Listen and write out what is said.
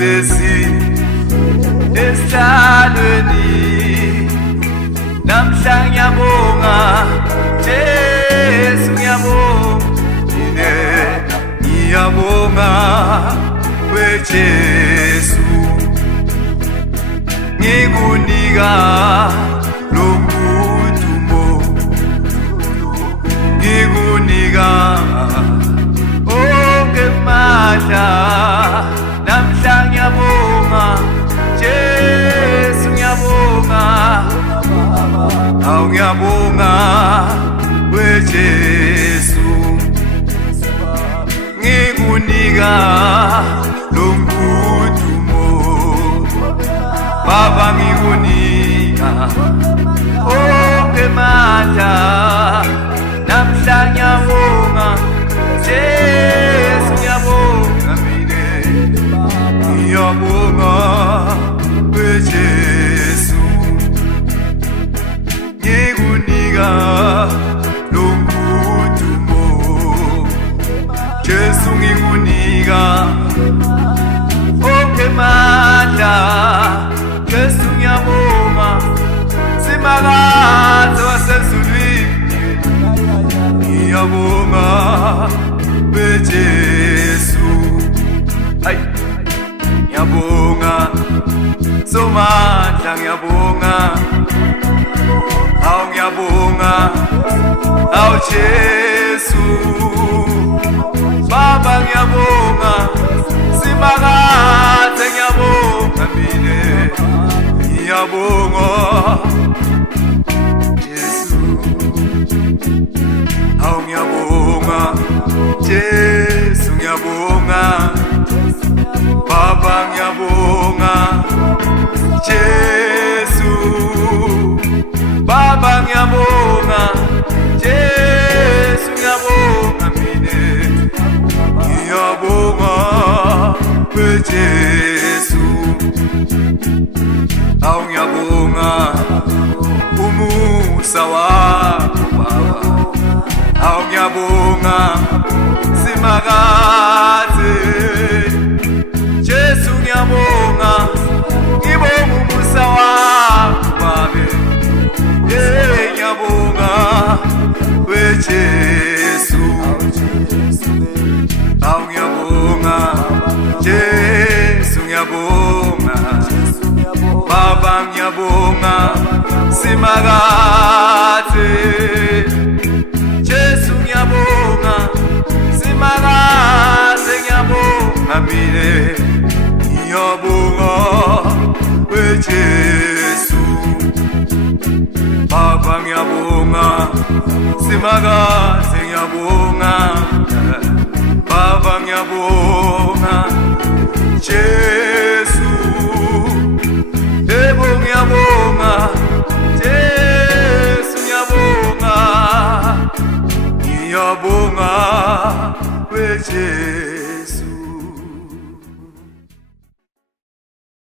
Sesi esihlalweni namhla ngiyabonga Jesu ngiyabonga ngiyabonga weJesu ngikunika lomudumo ngikunika onke amandla namhla ngiyabonga Jesu ngiyabonga ngiyabonga weJesu ngikunika lomudumo Baba ngikunika onke amandla namhla ngiyabonga Jesu ngiyabonga mina ngiyabonga weJesu ngikunika lomudumo Jesu ngikunika onke amandla Jesu ngiyabonga simakade wasezulwini ngiyabonga weJesu ay ngiyabonga somandla ngiyabonga ngiyabonga Jesu Baba ngiyabonga simakade ngiyabonga mina ngiyabonga Jesu ngiyabonga Jesu ngiyabonga Baba ngiyabonga Jesu Baba ngiyabonga Jesu ngiyabonga mina ngiyabonga weJesu ngiyabonga umusa wakho Baba ngiyabonga simakade Jesu ngiyabonga ngibonga umusa wakho Baba ngiyabonga weJesu ngiyabonga Jesu ngiyabonga Baba ngiyabonga simakade Jesu ngiyabonga simakade ngiyabonga mina ngiyabonga weJesu Baba ngiyabonga simakade ngiyabonga Baba ngiyabonga Jesu ngiyabonga Jesu ngiyabonga weJesu